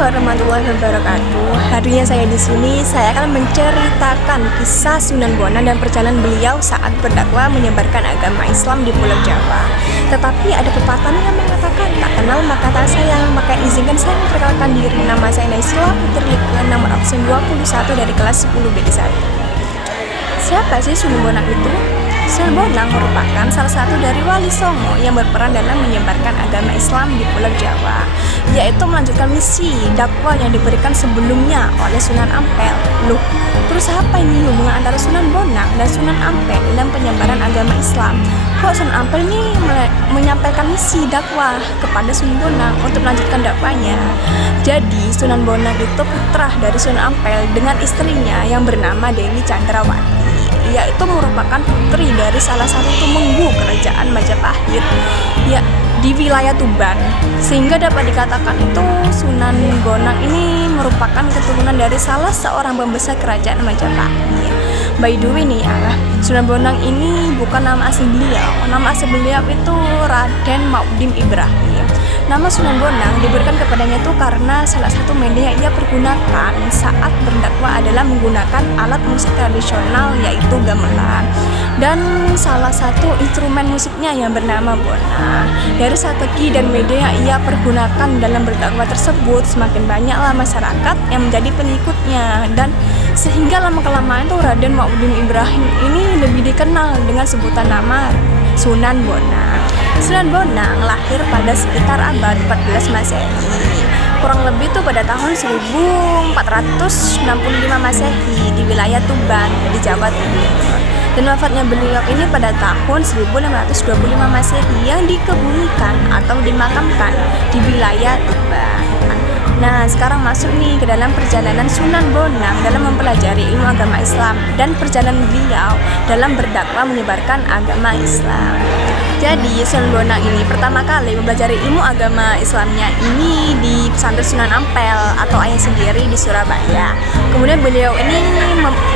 warahmatullahi wabarakatuh. Hari ini saya di sini, saya akan menceritakan kisah Sunan Bonang dan perjalanan beliau saat berdakwah menyebarkan agama Islam di Pulau Jawa. Tetapi ada pepatah yang mengatakan tak kenal maka tak sayang, maka izinkan saya memperkenalkan diri. Nama saya Naisila Putri Like, nomor absen 21 dari kelas 10 B1. Siapa sih Sunan Bonang itu? Sunan Bonang merupakan salah satu dari Wali Songo yang berperan dalam menyebarkan agama Islam di Pulau Jawa, yaitu melanjutkan misi dakwah yang diberikan sebelumnya oleh Sunan Ampel. Loh, terus apa ini hubungan antara Sunan Bonang dan Sunan Ampel dalam penyebaran agama Islam? Kok Sunan Ampel ini menyampaikan misi dakwah kepada Sunan Bonang untuk melanjutkan dakwahnya? Jadi Sunan Bonang itu putra dari Sunan Ampel dengan istrinya yang bernama Dewi Chandrawati, yaitu merupakan putri dari salah satu tumenggu kerajaan Majapahit ya di wilayah Tuban, sehingga dapat dikatakan itu Sunan Bonang ini merupakan keturunan dari salah seorang pembesar kerajaan Majapahit. By the way nih ya, Sunan Bonang ini bukan nama asli beliau. Nama asli beliau itu Raden Maudim Ibrahim. Nama Sunan Bonang diberikan kepadanya itu karena salah satu media yang ia pergunakan saat berdakwah adalah menggunakan alat musik tradisional yaitu gamelan, dan salah satu instrumen musiknya yang bernama bona. Dari strategi dan media yang ia pergunakan dalam berdakwah tersebut, semakin banyaklah masyarakat yang menjadi pengikutnya, dan sehingga lama-kelamaan itu Raden Maudim Ibrahim ini lebih dikenal dengan sebutan nama Sunan Bonang. Sunan Bonang lahir pada sekitar abad 14 Masehi, kurang lebih tuh pada tahun 1465 Masehi di wilayah Tuban di Jawa Timur. Dan wafatnya beliau ini pada tahun 1525 Masehi yang dikebumikan atau dimakamkan di wilayah Tuban. Nah, sekarang masuk nih ke dalam perjalanan Sunan Bonang dalam mempelajari ilmu agama Islam dan perjalanan beliau dalam berdakwah menyebarkan agama Islam. Jadi Sunan Bonang ini pertama kali mempelajari ilmu agama Islamnya ini di pesantren Sunan Ampel atau ayah sendiri di Surabaya. Kemudian beliau ini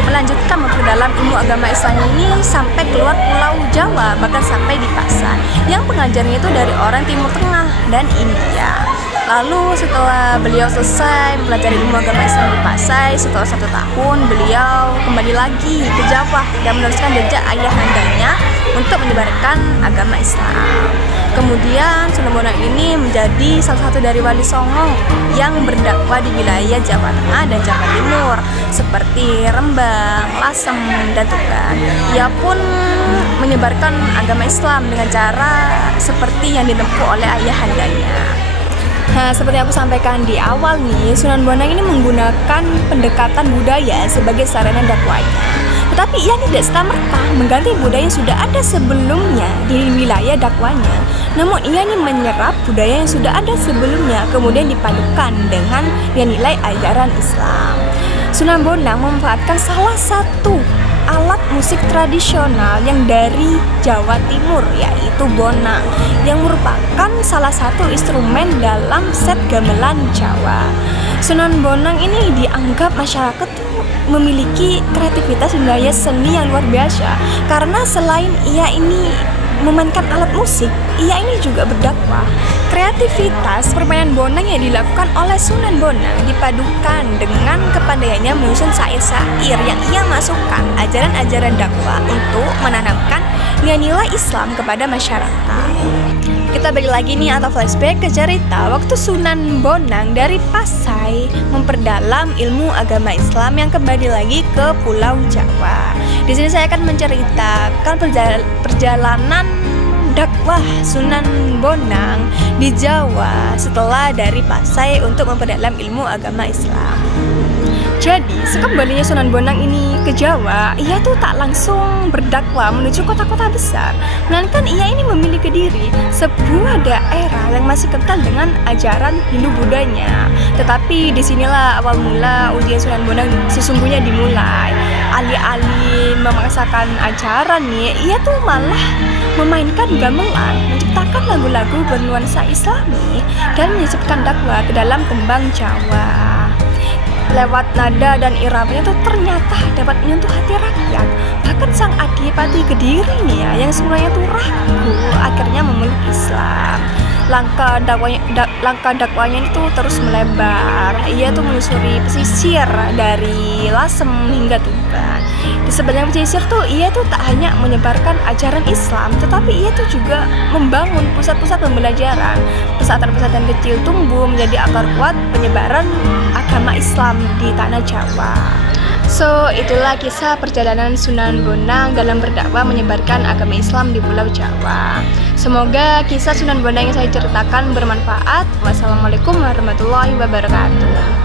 melanjutkan memperdalam ilmu agama Islamnya ini sampai keluar Pulau Jawa, bahkan sampai di Pasai. Yang pengajarnya itu dari orang Timur Tengah dan India. Lalu setelah beliau selesai mempelajari ilmu agama Islam di Pasai, setelah 1 tahun beliau kembali lagi ke Jawa dan meneruskan jejak ayahandanya untuk menyebarkan agama Islam. Kemudian Sunan Bonang ini menjadi salah satu dari Wali Songo yang berdakwah di wilayah Jawa Tengah dan Jawa Timur seperti Rembang, Lasem, dan Tuban. Ia pun menyebarkan agama Islam dengan cara seperti yang ditempuh oleh ayahandanya. Nah, seperti aku sampaikan di awal nih, Sunan Bonang ini menggunakan pendekatan budaya sebagai sarana dakwahnya. Tetapi ia tidak serta-merta mengganti budaya yang sudah ada sebelumnya di wilayah dakwahnya. Namun ia ini menyerap budaya yang sudah ada sebelumnya, kemudian dipadukan dengan nilai ajaran Islam. Sunan Bonang memanfaatkan salah satu alat musik tradisional yang dari Jawa Timur, yaitu bona, yang merupakan salah satu instrumen dalam set gamelan Jawa. Sunan Bonang ini dianggap masyarakat memiliki kreativitas dan daya seni yang luar biasa, karena selain ia ini memainkan alat musik, ia ini juga berdakwah. Kreativitas permainan bonang yang dilakukan oleh Sunan Bonang dipadukan dengan kepandaiannya menyusun syair-syair yang ia masukkan ajaran-ajaran dakwah untuk menanamkan nilai-nilai Islam kepada masyarakat. Kita balik lagi nih atau flashback ke cerita waktu Sunan Bonang dari Pasai memperdalam ilmu agama Islam yang kembali lagi ke Pulau Jawa. Di sini saya akan menceritakan perjalanan dakwah Sunan Bonang di Jawa setelah dari Pasai untuk memperdalam ilmu agama Islam. Jadi, sekembalinya Sunan Bonang ini ke Jawa, ia tuh tak langsung berdakwah menuju kota-kota besar, melainkan ia ini memilih ke diri sebuah daerah yang masih kental dengan ajaran Hindu Budanya. Tetapi disinilah awal mula ujian Sunan Bonang sesungguhnya dimulai. Alih-alih memaksakan ajaran nih, ia tuh malah memainkan gamelan, menciptakan lagu-lagu bernuansa Islami, dan menyisipkan dakwah ke dalam tembang Jawa. Lewat nada dan iramanya itu ternyata dapat menyentuh hati rakyat. Bahkan sang Adipati Kediri nih ya, yang semuanya tuh ragu, akhirnya memeluk Islam. langkah dakwanya itu terus melebar. Ia tuh menyusuri pesisir dari Lasem hingga Tuban. Di sepanjang pesisir tuh ia tuh tak hanya menyebarkan ajaran Islam, tetapi ia tuh juga membangun pusat-pusat pembelajaran. Pesantren-pesantren kecil tumbuh menjadi akar kuat penyebaran agama Islam di tanah Jawa. So, itulah kisah perjalanan Sunan Bonang dalam berdakwah menyebarkan agama Islam di Pulau Jawa. Semoga kisah Sunan Bonang yang saya ceritakan bermanfaat. Wassalamualaikum warahmatullahi wabarakatuh.